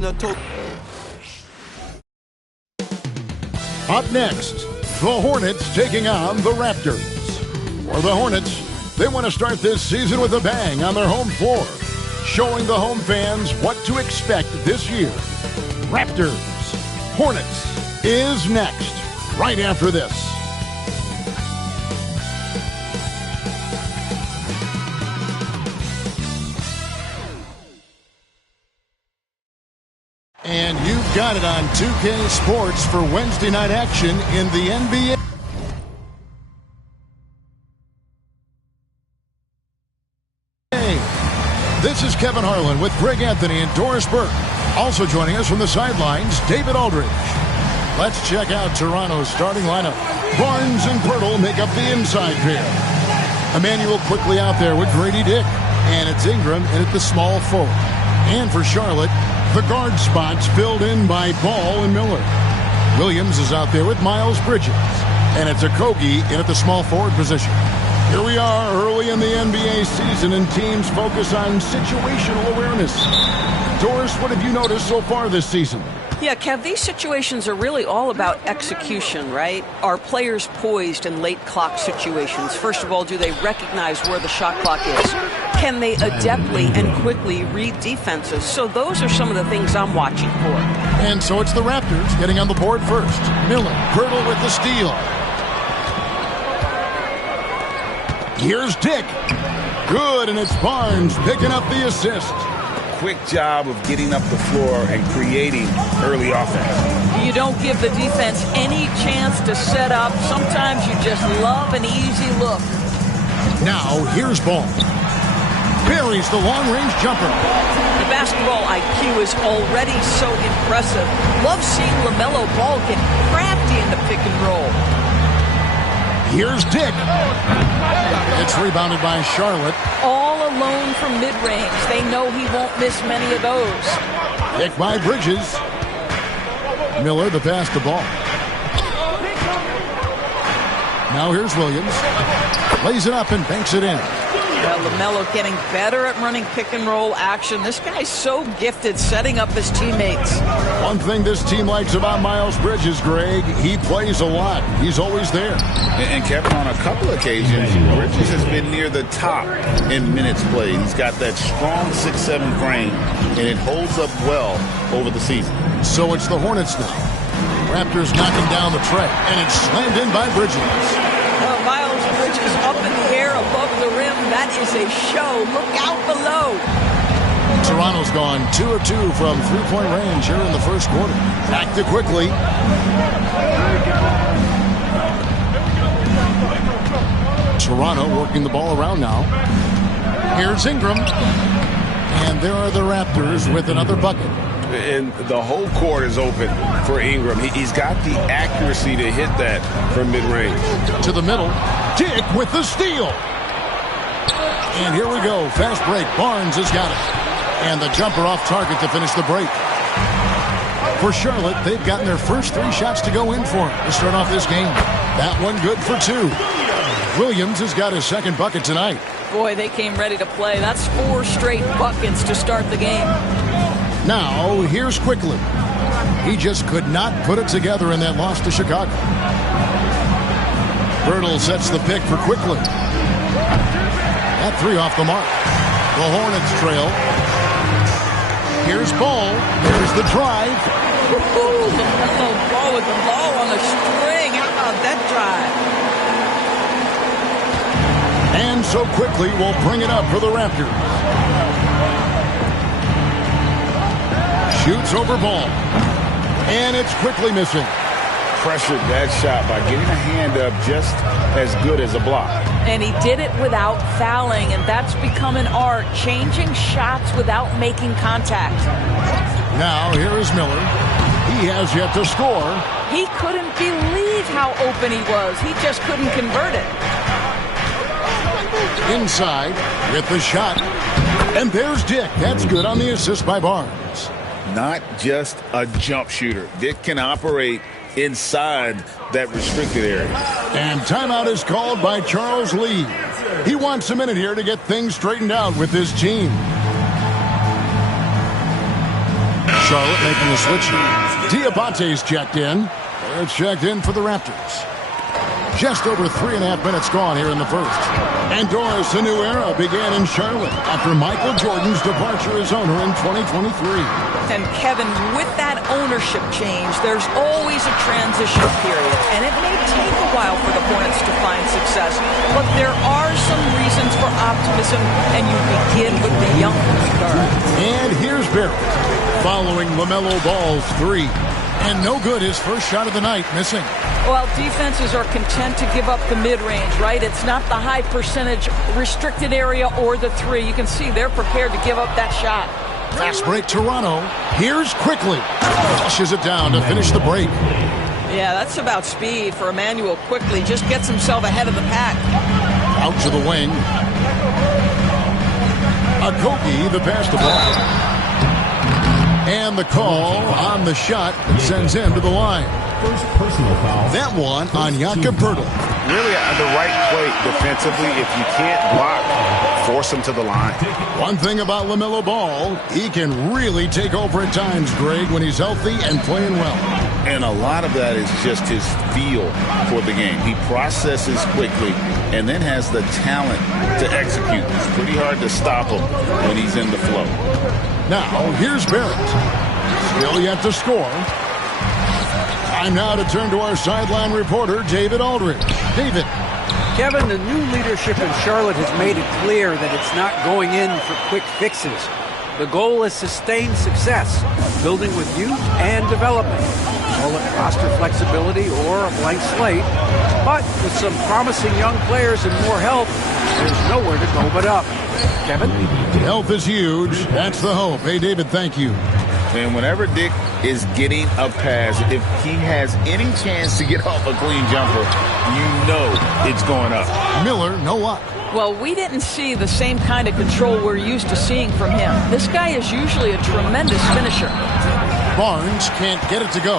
in a total. Up next, the Hornets taking on the Raptors. For the Hornets, they want to start this season with a bang on their home floor, showing the home fans what to expect this year. Raptors, Hornets is next, right after this. And you've got it on 2K Sports for Wednesday night action in the NBA. This is Kevin Harlan with Greg Anthony and Doris Burke. Also joining us from the sidelines, David Aldridge. Let's check out Toronto's starting lineup. Barnes and Pirtle make up the inside pair. Emmanuel quickly out there with Grady Dick. And it's Ingram in at the small forward. And for Charlotte, the guard spots filled in by Ball and Miller. Williams is out there with Miles Bridges. And it's Okogie in at the small forward position. Here we are early in the NBA season, and teams focus on situational awareness. Doris, what have you noticed so far this season? Yeah, Kev, these situations are really all about execution, right? Are players poised in late clock situations? First of all, do they recognize where the shot clock is? Can they adeptly and quickly read defenses? So those are some of the things I'm watching for. And so it's the Raptors getting on the board first. Miller, Pirtle with the steal. Here's Dick. Good, and it's Barnes picking up the assist. Quick job of getting up the floor and creating early offense. You don't give the defense any chance to set up. Sometimes you just love an easy look. Now, here's Ball. Buries the long-range jumper. The basketball IQ is already so impressive. Love seeing LaMelo Ball get crafty in the pick and roll. Here's Dick. It's rebounded by Charlotte. All alone from mid-range. They know he won't miss many of those. Pick by Bridges. Miller the pass to Ball. Now here's Williams. Lays it up and banks it in. Well, LaMelo getting better at running pick and roll action. This guy's so gifted setting up his teammates. One thing this team likes about Miles Bridges, Greg, he plays a lot. He's always there. And Kevin, on a couple occasions, Bridges has been near the top in minutes played. He's got that strong 6'7" frame, and it holds up well over the season. So it's the Hornets now. Raptors knocking down the tray, and it's slammed in by Bridges. Miles Bridges up in the air above the rim. That is a show. Look out below. Toronto's gone 2 of 2 from three-point range here in the first quarter. Back to quickly. Toronto working the ball around now. Here's Ingram. And there are the Raptors with another bucket. And the whole court is open for Ingram. He's got the accuracy to hit that from mid-range. To the middle. Dick with the steal. And here we go. Fast break. Barnes has got it. And the jumper off target to finish the break. For Charlotte, they've gotten their first 3 shots to go in for them to start off this game. That one good for 2. Williams has got his second bucket tonight. Boy, they came ready to play. That's 4 straight buckets to start the game. Now, here's Quickly. He just could not put it together in that loss to Chicago. Pirtle sets the pick for Quickly. That 3 off the mark. The Hornets trail. Here's Ball. There's the drive. LaMelo Ball with the ball on the string. How about that drive? And so Quickly will bring it up for the Raptors. Shoots over Ball. And it's Quickly missing. Pressured that shot by getting a hand up just as good as a block. And he did it without fouling, and that's become an art, changing shots without making contact. Now here is Miller. He has yet to score. He couldn't believe how open he was. He just couldn't convert it. Inside with the shot. And there's Dick. That's good on the assist by Barnes. Not just a jump shooter. Dick can operate inside that restricted area. And timeout is called by Charles Lee. He wants a minute here to get things straightened out with his team. Charlotte making a switch. Diabate's checked in. They're checked in for the Raptors. Just over 3.5 minutes gone here in the first. And Doris, a new era began in Charlotte after Michael Jordan's departure as owner in 2023. And Kevin, with that ownership change, there's always a transition period. And it may take a while for the Hornets to find success. But there are some reasons for optimism, and you begin with the young guard. And here's Barrett, following LaMelo Ball's three. And no good, his first shot of the night, missing. Well, defenses are content to give up the mid-range, right? It's not the high percentage restricted area or the three. You can see they're prepared to give up that shot. Fast break, Toronto. Here's Quickly. Flushes it down to finish the break. Yeah, that's about speed for Emmanuel Quickly. Just gets himself ahead of the pack. Out to the wing. Akogi, the pass to ball. And the call on the shot that sends him to the line. First personal foul. That one on Jakob Poeltl. Really the right play defensively. If you can't block, force him to the line. One thing about LaMelo Ball, he can really take over at times, Greg, when he's healthy and playing well. And a lot of that is just his feel for the game. He processes quickly and then has the talent to execute. It's pretty hard to stop him when he's in the flow. Now, here's Barrett. Still yet to score. Time now to turn to our sideline reporter, David Aldridge. David. Kevin, the new leadership in Charlotte has made it clear that it's not going in for quick fixes. The goal is sustained success, building with youth and development. Call it roster flexibility or a blank slate. But with some promising young players and more help, there's nowhere to go but up. Kevin? Health is huge. That's the hope. Hey, David, thank you. And whenever Dick is getting a pass, if he has any chance to get off a clean jumper, you know it's going up. Miller, no luck. Well, we didn't see the same kind of control we're used to seeing from him. This guy is usually a tremendous finisher. Barnes can't get it to go.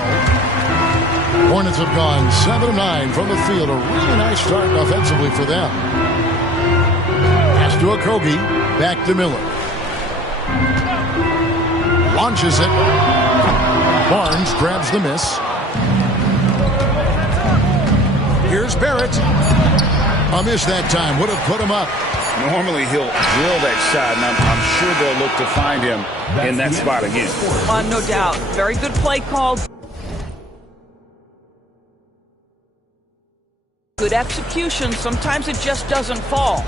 Hornets have gone 7 of 9 from the field. A really nice start offensively for them. Pass to Akogi. Back to Miller. Launches it. Barnes grabs the miss. Here's Barrett. A miss that time. Would have put him up. Normally he'll drill that shot, and I'm sure they'll look to find him in that spot again. No doubt. Very good play call. Good execution. Sometimes it just doesn't fall.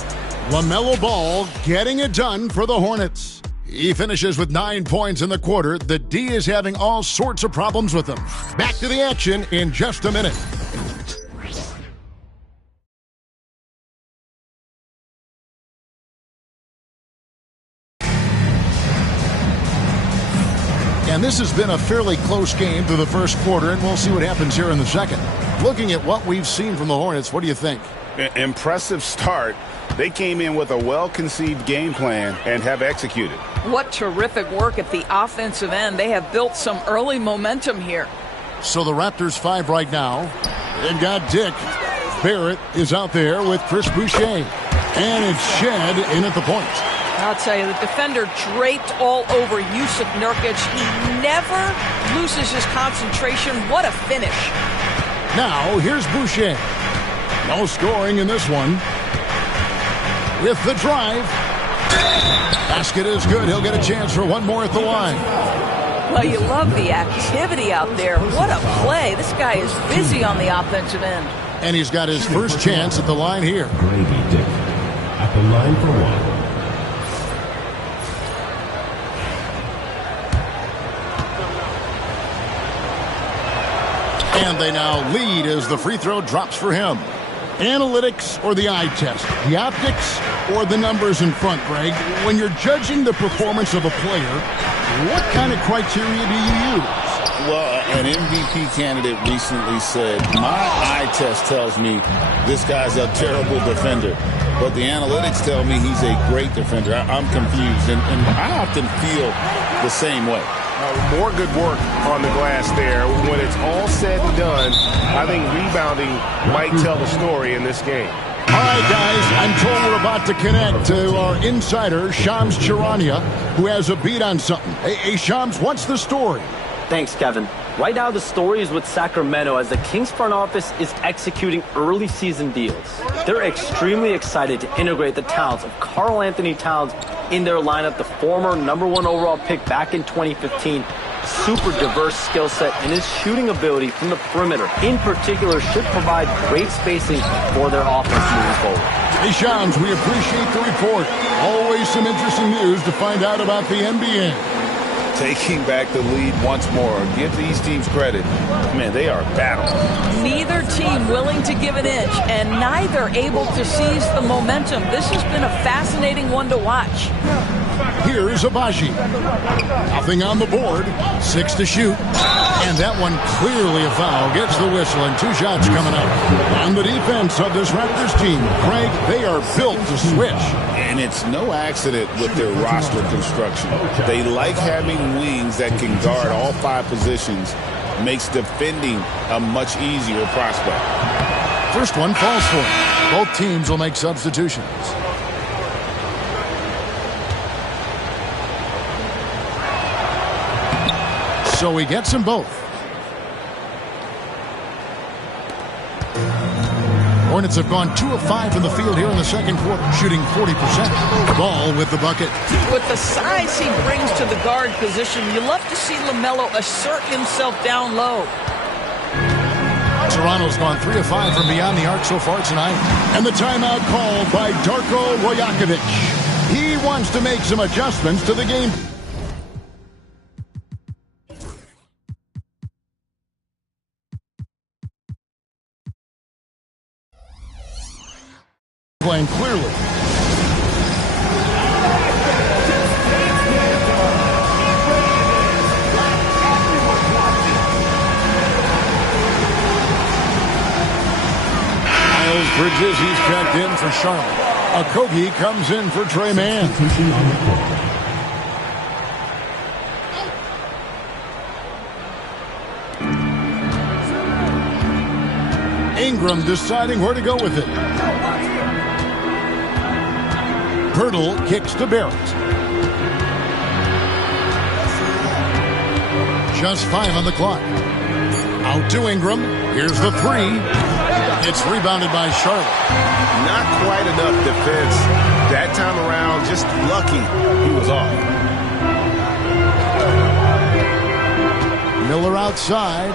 LaMelo Ball getting it done for the Hornets. He finishes with 9 points in the quarter. The D is having all sorts of problems with him. Back to the action in just a minute. And this has been a fairly close game through the first quarter, and we'll see what happens here in the second. Looking at what we've seen from the Hornets, what do you think? Impressive start. They came in with a well-conceived game plan and have executed. What terrific work at the offensive end. They have built some early momentum here. So the Raptors 5 right now. They've got Dick. Barrett is out there with Chris Boucher. And it's Shed in at the point. I'll tell you, the defender draped all over Yusuf Nurkic. He never loses his concentration. What a finish. Now, here's Boucher. No scoring in this one. With the drive. Basket is good. He'll get a chance for one more at the line. Well, you love the activity out there. What a play. This guy is busy on the offensive end. And he's got his first chance at the line here. Grady Dick at the line for one. And they now lead as the free throw drops for him. Analytics or the eye test? The optics or the numbers in front, Greg? When you're judging the performance of a player, what kind of criteria do you use? Well, an MVP candidate recently said, my eye test tells me this guy's a terrible defender, but the analytics tell me he's a great defender. I'm confused, and I often feel the same way. More good work on the glass there. When it's all said and done, I think rebounding might tell the story in this game. All right, guys, I'm told we're about to connect to our insider, Shams Charania, who has a beat on something. Hey, Shams, what's the story? Thanks, Kevin. Right now, the story is with Sacramento as the Kings front office is executing early season deals. They're extremely excited to integrate the talents of Karl Anthony Towns in their lineup, the former #1 overall pick back in 2015. Super diverse skill set, and his shooting ability from the perimeter in particular should provide great spacing for their offense moving forward. Hey, Shams, we appreciate the report. Always some interesting news to find out about the NBA. Taking back the lead once more. Give these teams credit. Man, they are battling. Neither team willing to give an inch, and neither able to seize the momentum. This has been a fascinating one to watch. Here's Abaji. Nothing on the board. 6 to shoot. And that one clearly a foul. Gets the whistle, and 2 shots coming up. On the defense of this Raptors team, Craig, they are built to switch. And it's no accident with their roster construction. They like having wings that can guard all 5 positions. Makes defending a much easier prospect. First one falls for him. Both teams will make substitutions. So he gets them both. Hornets have gone 2 of 5 in the field here in the second quarter, shooting 40%. Ball with the bucket. With the size he brings to the guard position, you love to see LaMelo assert himself down low. Toronto's gone 3 of 5 from beyond the arc so far tonight. And the timeout called by Darko Rajakovic. He wants to make some adjustments to the game. Playing clearly. Miles Bridges, he's checked in for Charlotte. Okogie comes in for Trey Mann. Ingram deciding where to go with it. Pirtle kicks to Barrett. Just 5 on the clock. Out to Ingram. Here's the 3. It's rebounded by Charlotte. Not quite enough defense. That time around, just lucky he was off. Miller outside.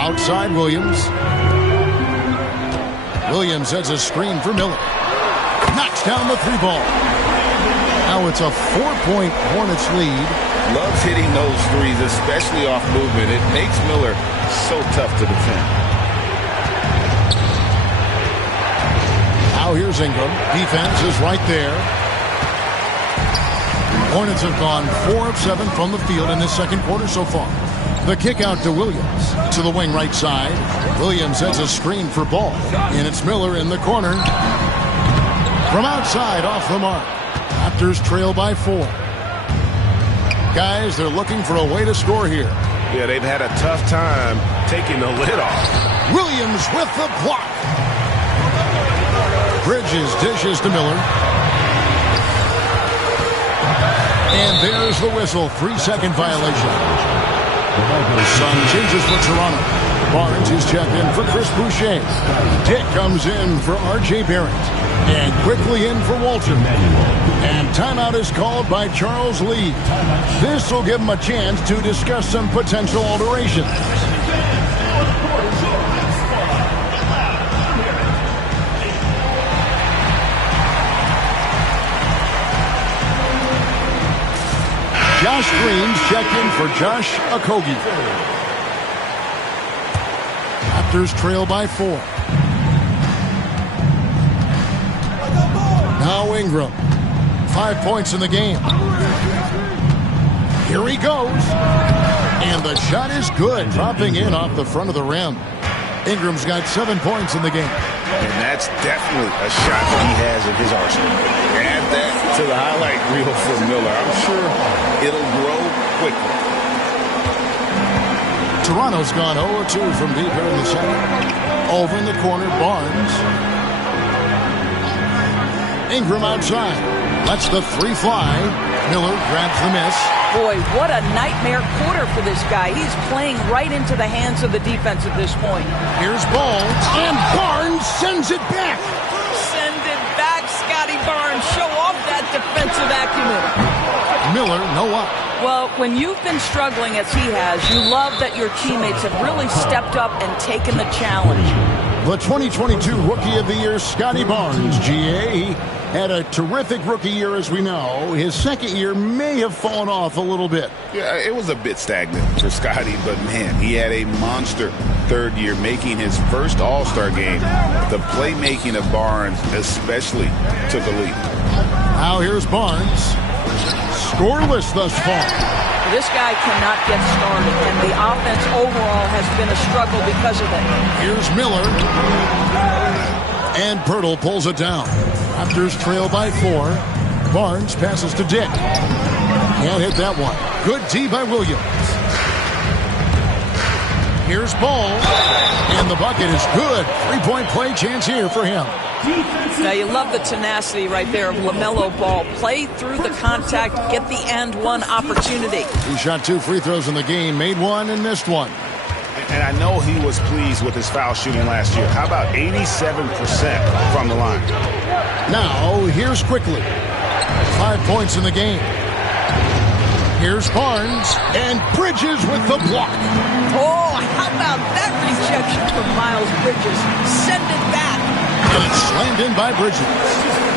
Outside Williams. Williams has a screen for Miller. Knocks down the 3 ball. Now it's a 4-point Hornets lead. Loves hitting those threes, especially off movement. It makes Miller so tough to defend. Now here's Ingram. Defense is right there. Hornets have gone 4 of 7 from the field in this second quarter so far. The kick out to Williams. To the wing right side. Williams has a screen for Ball. And it's Miller in the corner. From outside, off the mark. Raptors trail by 4. Guys, they're looking for a way to score here. Yeah, they've had a tough time taking the lid off. Williams with the block. Bridges dishes to Miller. And there's the whistle. 3-second violation. Sun changes for Toronto. Barnes is checked in for Chris Boucher. Dick comes in for R.J. Barrett. And quickly in for Walton. And timeout is called by Charles Lee. This will give him a chance to discuss some potential alterations. Josh Green's checked in for Josh Okogie. Raptors trail by 4. Now Ingram. 5 points in the game. Here he goes. And the shot is good. Dropping in off the front of the rim. Ingram's got 7 points in the game. And that's definitely a shot that he has in his arsenal. Add that to the highlight reel for Miller. I'm sure it'll grow quickly. Toronto's gone 0-2 from deep here in the second. Over in the corner, Barnes. Ingram outside. Lets the three fly. Miller grabs the miss. Boy, what a nightmare quarter for this guy. He's playing right into the hands of the defense at this point. Here's Ball, and Barnes sends it back. Send it back, Scotty Barnes. Show off that defensive acumen. Miller, no up. Well, when you've been struggling as he has, you love that your teammates have really stepped up and taken the challenge. The 2022 Rookie of the Year, Scotty Barnes, GA. He had a terrific rookie year, as we know. His second year may have fallen off a little bit. Yeah, it was a bit stagnant for Scotty, but man, he had a monster third year, making his first All-Star game. The playmaking of Barnes especially took a leap. Now here's Barnes. Scoreless thus far. This guy cannot get started, and the offense overall has been a struggle because of it. Here's Miller. And Pirtle pulls it down. Raptors trail by 4. Barnes passes to Dick. Can't hit that one. Good D by Williams. Here's Ball. And the bucket is good. Three-point play chance here for him. Now, you love the tenacity right there of LaMelo Ball. Play through the contact, get the and one opportunity. He shot 2 free throws in the game, made 1 and missed 1. And I know he was pleased with his foul shooting last year. How about 87% from the line? Now, here's Quickly. 5 points in the game. Here's Barnes, and Bridges with the block. Oh, how about that rejection from Miles Bridges? Send it back. And it's slammed in by Bridges.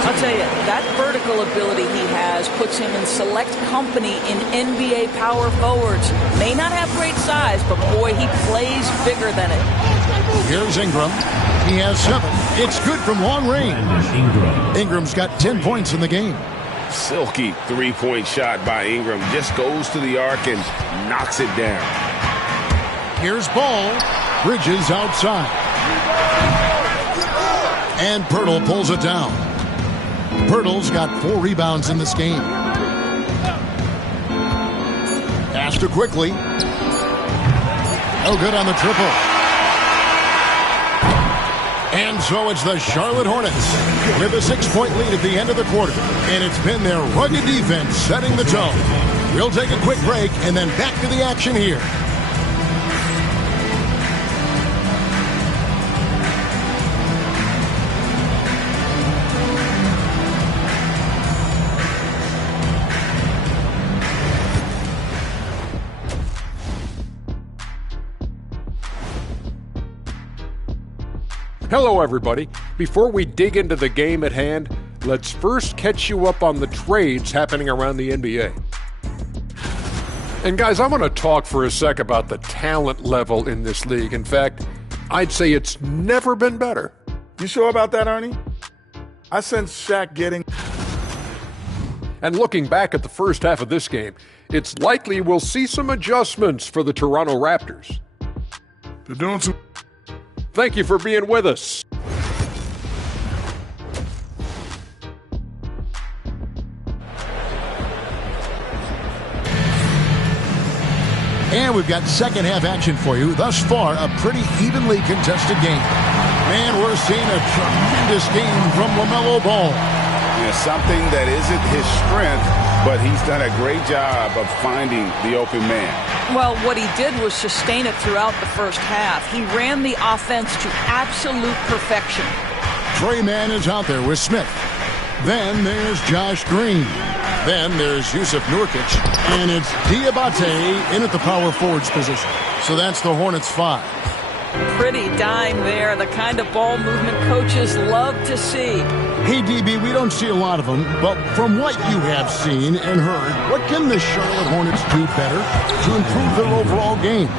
I'll tell you, that vertical ability he has puts him in select company in NBA power forwards. May not have great size, but boy, he plays bigger than it. Here's Ingram. He has 7. It's good from long range. Ingram's got 10 points in the game. Silky three-point shot by Ingram. Just goes to the arc and knocks it down. Here's Ball. Bridges outside. And Pirtle pulls it down. Pirtle's got 4 rebounds in this game. Pass to Quickly. No good on the triple. And so it's the Charlotte Hornets with a 6-point lead at the end of the quarter. And it's been their rugged defense setting the tone. We'll take a quick break and then back to the action here. Hello, everybody. Before we dig into the game at hand, let's first catch you up on the trades happening around the NBA. And guys, I want to talk for a sec about the talent level in this league. In fact, I'd say it's never been better. You sure about that, Ernie? I sense Shaq getting... And looking back at the first half of this game, it's likely we'll see some adjustments for the Toronto Raptors. They're doing some... Thank you for being with us. And we've got second half action for you. Thus far, a pretty evenly contested game. Man, we're seeing a tremendous game from LaMelo Ball. Yeah, something that isn't his strength, but he's done a great job of finding the open man. Well, what he did was sustain it throughout the first half. He ran the offense to absolute perfection. Trey Mann is out there with Smith. Then there's Josh Green. Then there's Yusuf Nurkic. And it's Diabate in at the power forwards position. So that's the Hornets 5. Pretty dime there, the kind of ball movement coaches love to see. Hey, DB, we don't see a lot of them, but from what you have seen and heard, what can the Charlotte Hornets do better to improve their overall game?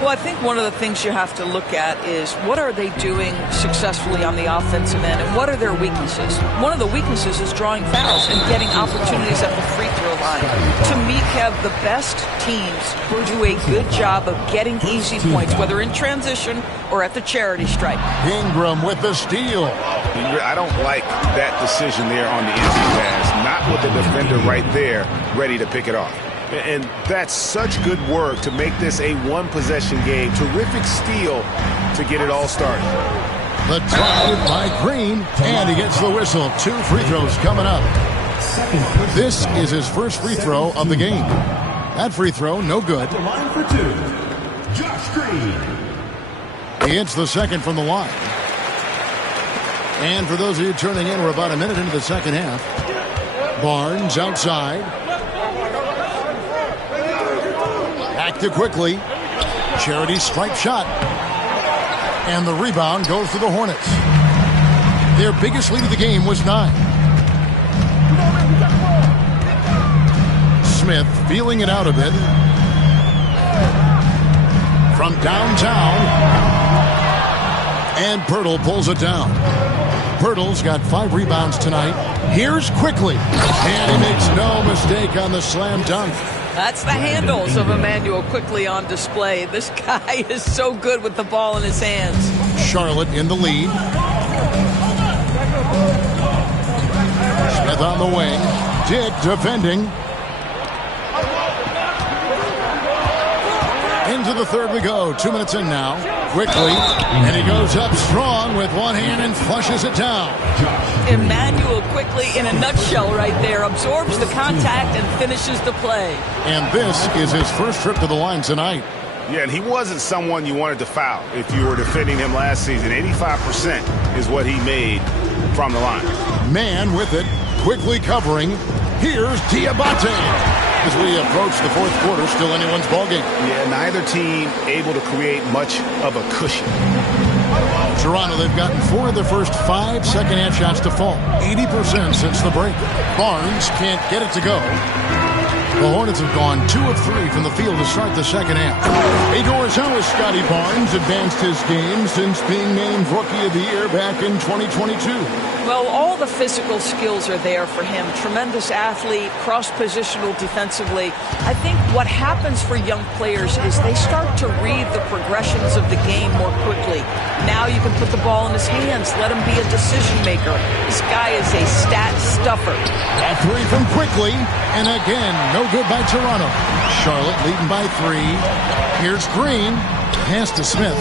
Well, I think one of the things you have to look at is what are they doing successfully on the offensive end and what are their weaknesses? One of the weaknesses is drawing fouls and getting opportunities at the free throw line. To me, Kev, the best teams do a good job of getting easy points, whether in transition or at the charity stripe. Ingram with the steal. I don't like that decision there on the easy pass. Not with the defender right there ready to pick it off. And that's such good work to make this a one-possession game. Terrific steal to get it all started. The drive by Green, and he gets the whistle. 2 free throws coming up. This is his first free throw of the game. That free throw, no good. The line for 2, Josh Green. He hits the second from the line. And for those of you turning in, we're about a minute into the second half. Barnes outside. Back to quickly. Charity stripe shot. And the rebound goes to the Hornets. Their biggest lead of the game was 9. Smith feeling it out a bit. From downtown. And Pirtle pulls it down. Pirtle's got 5 rebounds tonight. Here's quickly. And he makes no mistake on the slam dunk. That's the handles of Emmanuel Quickly on display. This guy is so good with the ball in his hands. Charlotte in the lead. Smith on the wing. Dick defending. Into the third we go. 2 minutes in now. Quickly. And he goes up strong with one hand and flushes it down. Emmanuel Quickly in a nutshell right there. Absorbs the contact and finishes the play. And this is his first trip to the line tonight. Yeah, and he wasn't someone you wanted to foul if you were defending him last season. 85% is what he made from the line. Man with it. Quickly covering. Here's Diabate. As we approach the fourth quarter, still anyone's ballgame. Yeah, neither team able to create much of a cushion. Toronto, they've gotten 4 of their first 5 second-half shots to fall. 80% since the break. Barnes can't get it to go. The Hornets have gone 2 of 3 from the field to start the second half. Hey, Doris, how has Scotty Barnes advanced his game since being named Rookie of the Year back in 2022? Well, all the physical skills are there for him. Tremendous athlete, cross-positional defensively. I think what happens for young players is they start to read the progressions of the game more quickly. Now you can put the ball in his hands, let him be a decision maker. This guy is a stat stuffer. A 3 from Quickly, and again, no good by Toronto. Charlotte leading by 3. Here's Green. Pass to Smith.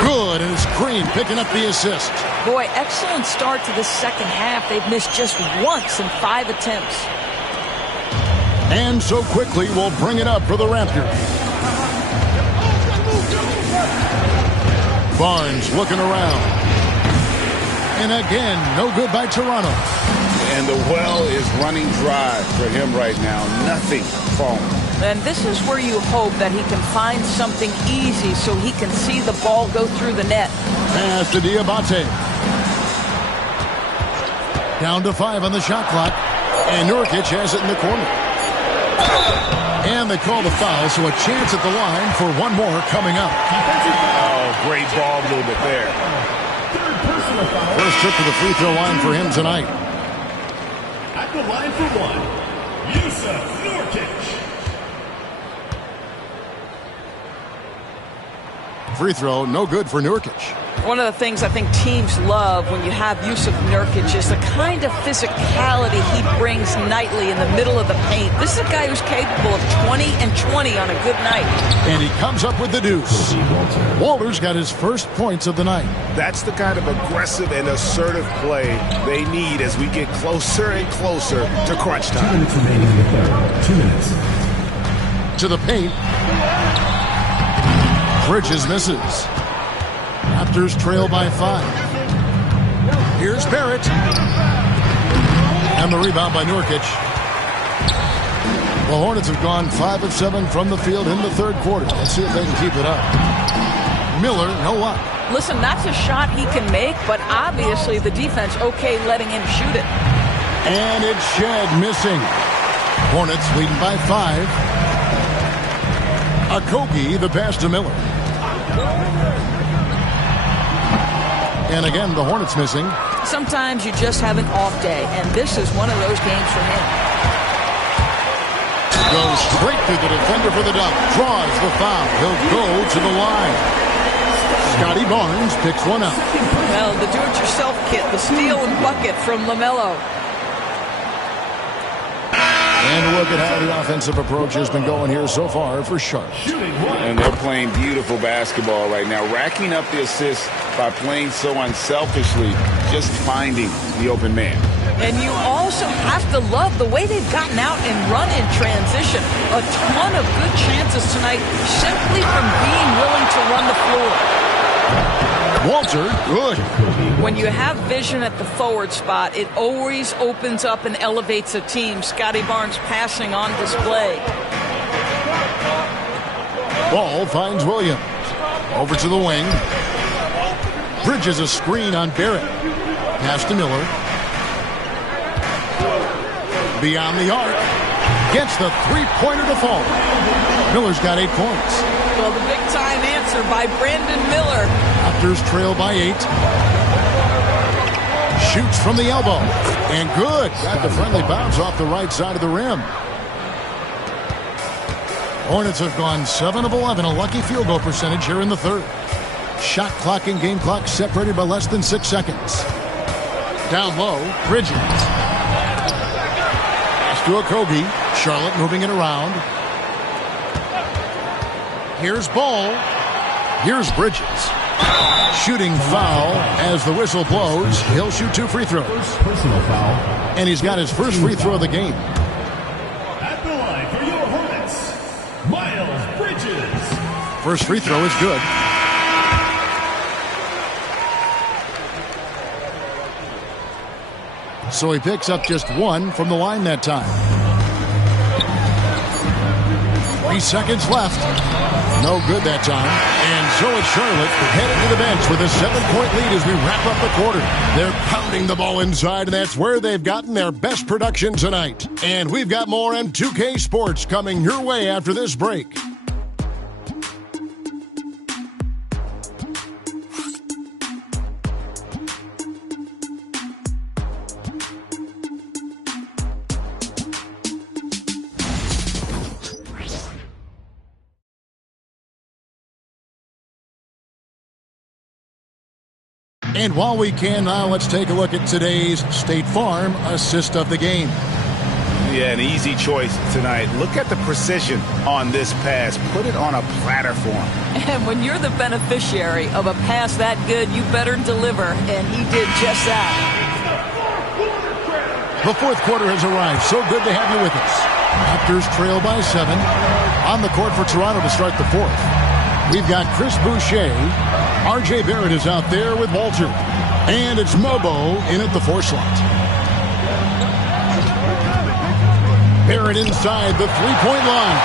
Good, and it's Green picking up the assist. Boy, excellent start to this second half. They've missed just once in 5 attempts. And so Quickly will bring it up for the Raptors. Barnes looking around. And again, no good by Toronto. And the well is running dry for him right now. Nothing falling. And this is where you hope that he can find something easy so he can see the ball go through the net. Pass to Diabate. Down to 5 on the shot clock. And Nurkic has it in the corner. And they call the foul, so a chance at the line for one more coming up. Oh, great ball movement there. First trip to the free throw line for him tonight. At the line for 1, Yusuf Nurkic. Free throw, no good for Nurkic. One of the things I think teams love when you have Yusuf Nurkic is the kind of physicality he brings nightly in the middle of the paint. This is a guy who's capable of 20 and 20 on a good night. And he comes up with the deuce. Walter's got his first points of the night. That's the kind of aggressive and assertive play they need as we get closer and closer to crunch 2 time. minutes remaining in the third. 2 minutes. To the paint. Bridges misses. Raptors trail by 5. Here's Barrett. And the rebound by Nurkic. The Hornets have gone 5 of 7 from the field in the third quarter. Let's see if they can keep it up. Miller, no luck. Listen, that's a shot he can make, but obviously the defense okay letting him shoot it. And it's Shed missing. Hornets leading by 5. Akogi, the pass to Miller. And again, the Hornets missing. Sometimes you just have an off day, and this is one of those games for him. Goes straight through the defender for the dunk. Draws the foul. He'll go to the line. Scotty Barnes picks one up. Well, the do-it-yourself kit, the steal and bucket from LaMelo. And look at how the offensive approach has been going here so far for Charlotte. And they're playing beautiful basketball right now, racking up the assists by playing so unselfishly, just finding the open man. And you also have to love the way they've gotten out and run in transition. A ton of good chances tonight simply from being willing to run the floor. Walter, good. When you have vision at the forward spot, it always opens up and elevates a team. Scotty Barnes passing on display. Ball finds Williams. Over to the wing. Bridges a screen on Barrett. Pass to Miller. Beyond the arc. Gets the three-pointer to fall. Miller's got 8 points. Well, the big-time answer by Brandon Miller. Raptors trail by 8. Shoots from the elbow. And good. Got the friendly bounce off the right side of the rim. Hornets have gone 7 of 11, a lucky field goal percentage here in the third. Shot clock and game clock separated by less than 6 seconds. Down low, Bridges. Pass to Okogie. Charlotte moving it around. Here's Ball. Here's Bridges. Shooting foul as the whistle blows. He'll shoot 2 free throws. Personal foul. And he's got his first free throw of the game. At the line for your Hornets, Miles Bridges. First free throw is good. So he picks up just 1 from the line that time. 3 seconds left. No good that time. And so is Charlotte headed to the bench with a 7-point lead as we wrap up the quarter. They're pounding the ball inside, and that's where they've gotten their best production tonight. And we've got more M2K Sports coming your way after this break. And while we can now, let's take a look at today's State Farm assist of the game. Yeah, an easy choice tonight. Look at the precision on this pass. Put it on a platter for him. And when you're the beneficiary of a pass that good, you better deliver, and he did just that. The fourth quarter has arrived. So good to have you with us. Raptors trail by 7. On the court for Toronto to start the fourth. We've got Chris Boucher. R.J. Barrett is out there with Walter. And it's Mobo in at the 4 slot. Barrett inside the 3-point line.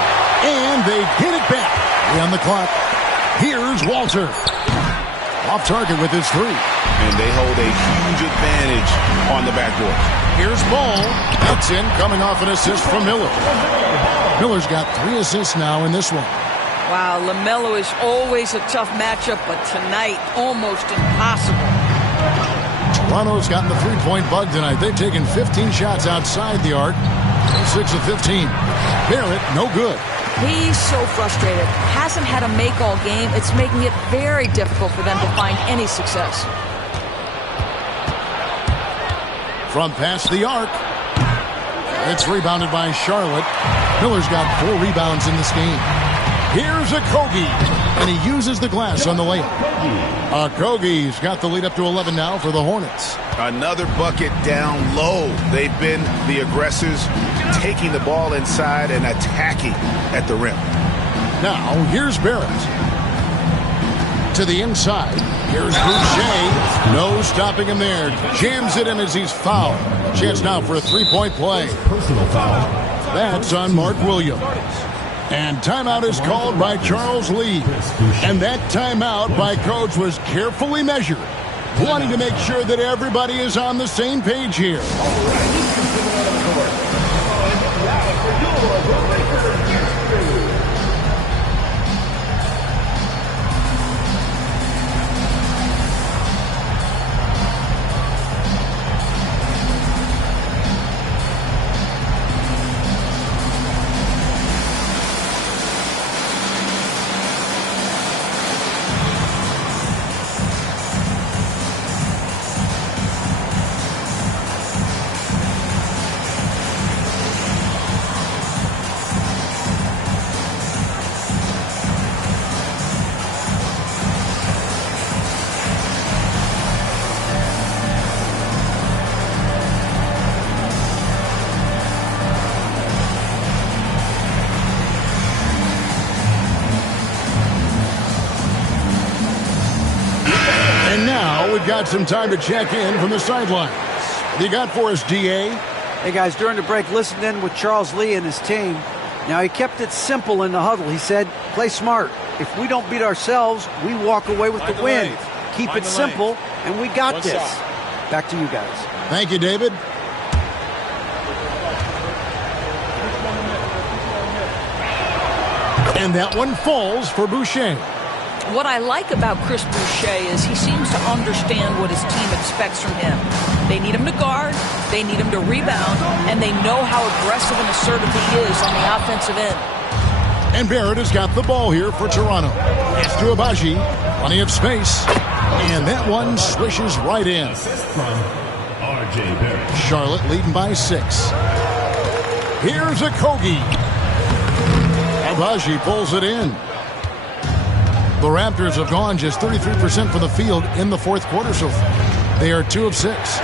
And they hit it back. 3 on the clock. Here's Walter. Off target with his 3. And they hold a huge advantage on the backboard. Here's Ball. That's in, coming off an assist from Miller. Miller's got 3 assists now in this one. Wow, LaMelo is always a tough matchup, but tonight, almost impossible. Toronto's gotten the 3-point bug tonight. They've taken 15 shots outside the arc. 6 of 15. Barrett, no good. He's so frustrated. Hasn't had a make all game. It's making it very difficult for them to find any success. From past the arc. It's rebounded by Charlotte. Miller's got 4 rebounds in this game. Here's Okogie, and he uses the glass on the layup. Okogie's got the lead up to 11 now for the Hornets. Another bucket down low. They've been the aggressors, taking the ball inside and attacking at the rim. Now, here's Barrett. To the inside. Here's Boucher. No stopping him there. Jams it in as he's fouled. Chance now for a 3-point play. Personal foul. That's on Mark Williams. And timeout is called by Charles Lee. And that timeout by Coach was carefully measured, wanting to make sure that everybody is on the same page here. Now we've got some time to check in from the sidelines. What do you got for us, DA? Hey, guys, during the break, listened in with Charles Lee and his team. Now, he kept it simple in the huddle. He said, play smart. If we don't beat ourselves, we walk away with the win. Keep it simple, and we got this. Back to you guys. Thank you, David. And that one falls for Boucher. What I like about Chris Boucher is he seems to understand what his team expects from him. They need him to guard, they need him to rebound, and they know how aggressive and assertive he is on the offensive end. And Barrett has got the ball here for Toronto. Pass to Abaji. Plenty of space. And that one swishes right in. From R.J. Barrett. Charlotte leading by 6. Here's a Kogi. Abaji pulls it in. The Raptors have gone just 33% from the field in the fourth quarter so far. They are 2 of 6.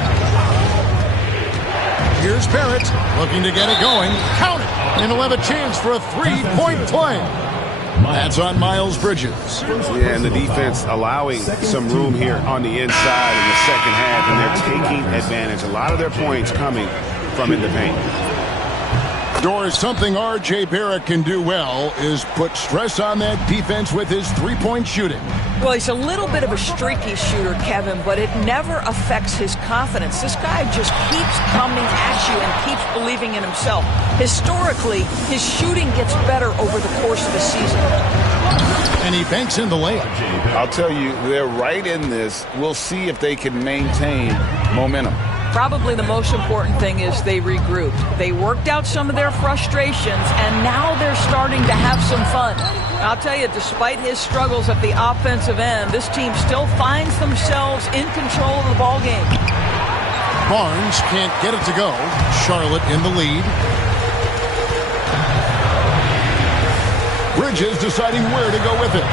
Here's Barrett looking to get it going. Count it! And he'll have a chance for a 3-point play. That's on Miles Bridges. Yeah, and the defense allowing some room here on the inside in the second half, and they're taking advantage. A lot of their points coming from in the paint. Doris, something R.J. Barrett can do well is put stress on that defense with his three-point shooting. Well, he's a little bit of a streaky shooter, Kevin, but it never affects his confidence. This guy just keeps coming at you and keeps believing in himself. Historically, his shooting gets better over the course of the season. And he banks in the layup. I'll tell you, they're right in this. We'll see if they can maintain momentum. Probably the most important thing is they regrouped. They worked out some of their frustrations, and now they're starting to have some fun. I'll tell you, despite his struggles at the offensive end, this team still finds themselves in control of the ball game. Barnes can't get it to go. Charlotte in the lead. Bridges deciding where to go with it.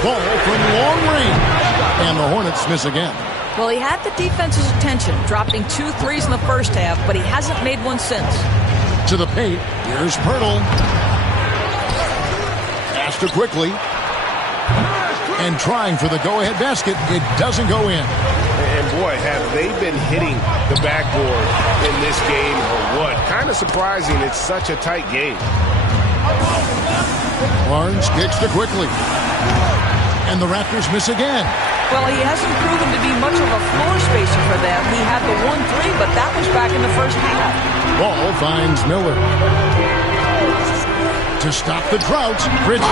Ball from long range. And the Hornets miss again. Well, he had the defense's attention, dropping 2 threes in the first half, but he hasn't made one since. To the paint. Here's Pirtle. Pass to Quickly. And trying for the go-ahead basket. It doesn't go in. And boy, have they been hitting the backboard in this game or what? Kind of surprising. It's such a tight game. Barnes kicks to Quickly. And the Raptors miss again. Well, he hasn't proven to be much of a floor spacer for them. He had the 1-3, but that was back in the first half. Ball finds Miller. To stop the drought, Bridges.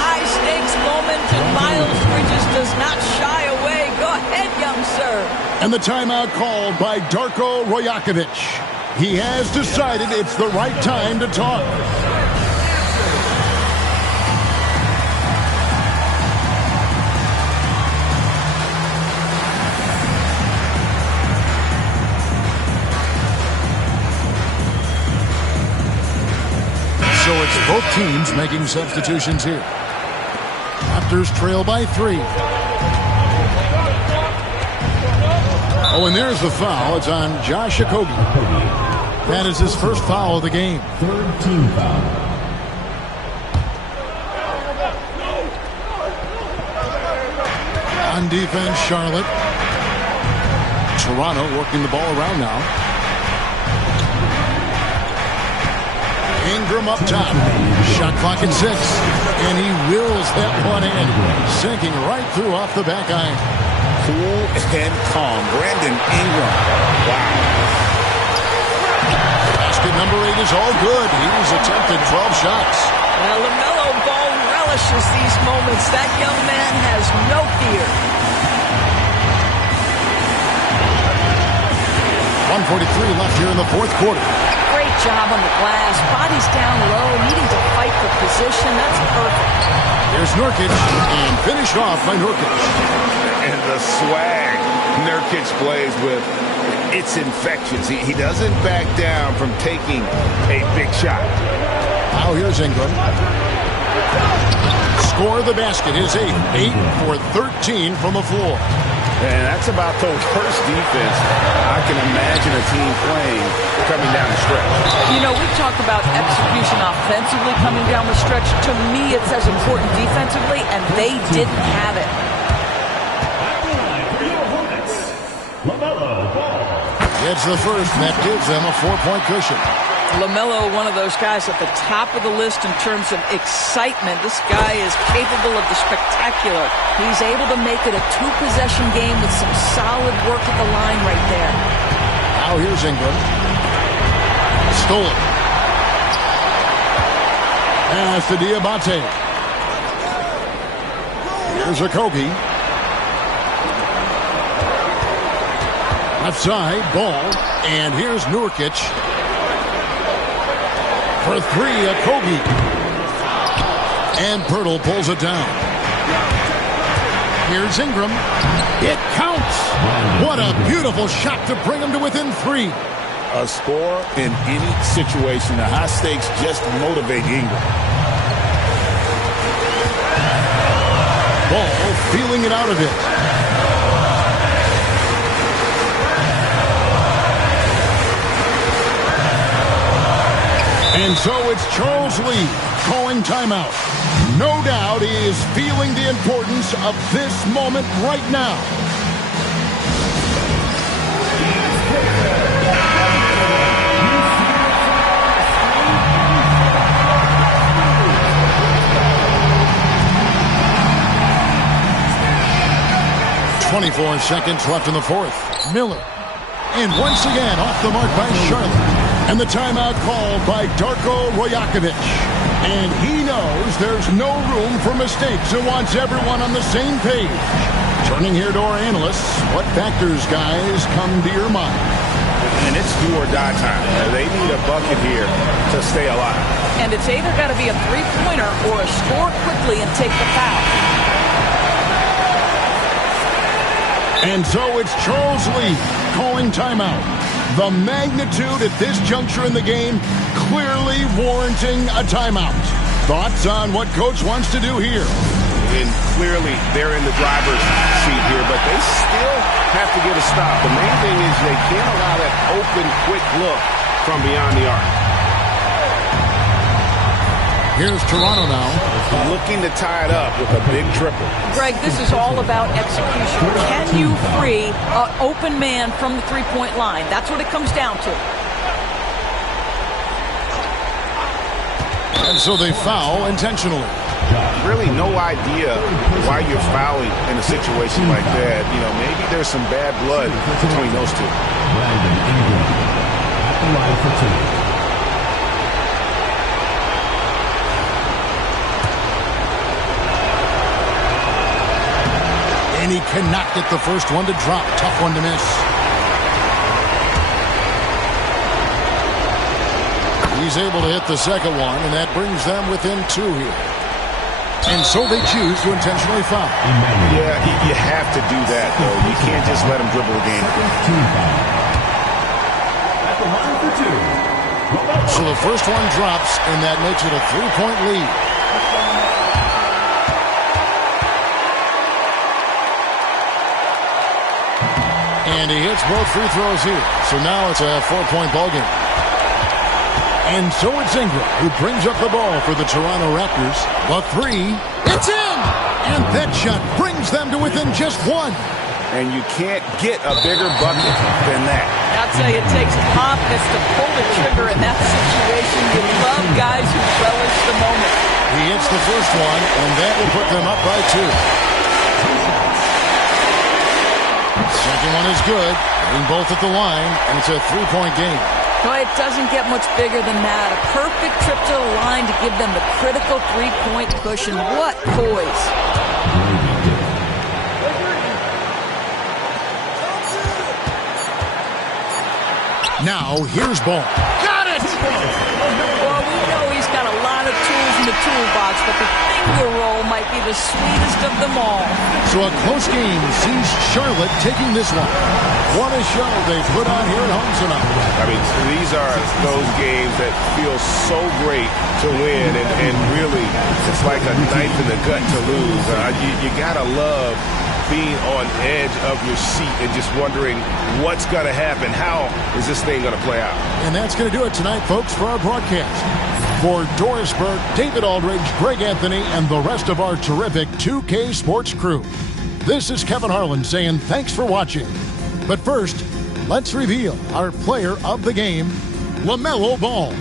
High-stakes moment, and Miles Bridges does not shy away. Go ahead, young sir. And the timeout called by Darko Rojakovic. He has decided it's the right time to talk. So it's both teams making substitutions here. Raptors trail by 3. Oh, and there's the foul. It's on Josh Okogie. That is his first foul of the game. Third team foul. On defense, Charlotte. Toronto working the ball around now. Ingram up top. Shot clock at 6. And he wills that one in. Sinking right through off the back iron. Cool and calm. Brandon Ingram. Wow. Basket number 8 is all good. He's attempted 12 shots. Well, LaMelo Ball relishes these moments. That young man has no fear. 1:43 left here in the fourth quarter. Great job on the glass. Bodies down low, needing to fight for position. That's perfect. There's Nurkic, and finished off by Nurkic. And the swag Nurkic plays with, it's infectious. He doesn't back down from taking a big shot. Now here's Ingram. Score the basket, his 8th. 8 for 13 from the floor. And that's about the worst defense I can imagine a team playing coming down the stretch. You know, we talk about execution offensively coming down the stretch. To me, it's as important defensively, and they didn't have it. It's the first, and that gives them a 4-point cushion. LaMelo, one of those guys at the top of the list in terms of excitement. This guy is capable of the spectacular. He's able to make it a 2-possession game with some solid work at the line right there. Now here's Ingram. Stole it. Pass to Diabate. Here's Okogie. Left side, ball. And here's Nurkic. For 3, Okogie. And Pirtle pulls it down. Here's Ingram. It counts. What a beautiful shot to bring him to within 3. A score in any situation. The high stakes just motivate Ingram. Ball feeling it out of it. And so it's Charles Lee calling timeout. No doubt he is feeling the importance of this moment right now. .24 seconds left in the fourth. Miller. And once again off the mark by Charlotte. And the timeout called by Darko Rajakovic. And he knows there's no room for mistakes and wants everyone on the same page. Turning here to our analysts, what factors, guys, come to your mind? And it's do or die time. They need a bucket here to stay alive. And it's either got to be a three-pointer or a score quickly and take the foul. And so it's Charles Lee calling timeout. The magnitude at this juncture in the game clearly warranting a timeout. Thoughts on what Coach wants to do here? And clearly they're in the driver's seat here, but they still have to get a stop. The main thing is they can't allow that open, quick look from beyond the arc. Here's Toronto now. Looking to tie it up with a big triple. Greg, this is all about execution. Can you free an open man from the three-point line? That's what it comes down to. And so they foul intentionally. Really no idea why you're fouling in a situation like that. You know, maybe there's some bad blood between those two. At the line for 2. And he cannot get the first one to drop. Tough one to miss. He's able to hit the second one, and that brings them within 2 here. And so they choose to intentionally foul. Yeah, you have to do that, though. You can't just let him dribble the game. At the line for 2. So the first one drops, and that makes it a 3-point lead. And he hits both free throws here. So now it's a 4-point ballgame. And so it's Ingram who brings up the ball for the Toronto Raptors. The 3, it's in! And that shot brings them to within just 1. And you can't get a bigger bucket than that. I'll tell you, it takes confidence to pull the trigger in that situation. You love guys who relish the moment. He hits the first one, and that will put them up by 2. Second one is good. Hitting both at the line, and it's a 3-point game. No, it doesn't get much bigger than that. A perfect trip to the line to give them the critical 3-point cushion. What poise. Now, here's Ball. Got it! Well, we know he's got a lot of tools in the toolbox, but the finger roll might be the sweetest of them all. So a close game sees Charlotte taking this one. What a show they put on here at home tonight. I mean, these are those games that feel so great to win, and really, it's like a knife in the gut to lose. You gotta love being on edge of your seat and just wondering what's going to happen. How is this thing going to play out? And that's going to do it tonight, folks, for our broadcast. For Doris Burke, David Aldridge, Greg Anthony, and the rest of our terrific 2K Sports crew, this is Kevin Harlan saying thanks for watching. But first, let's reveal our player of the game, LaMelo Ball.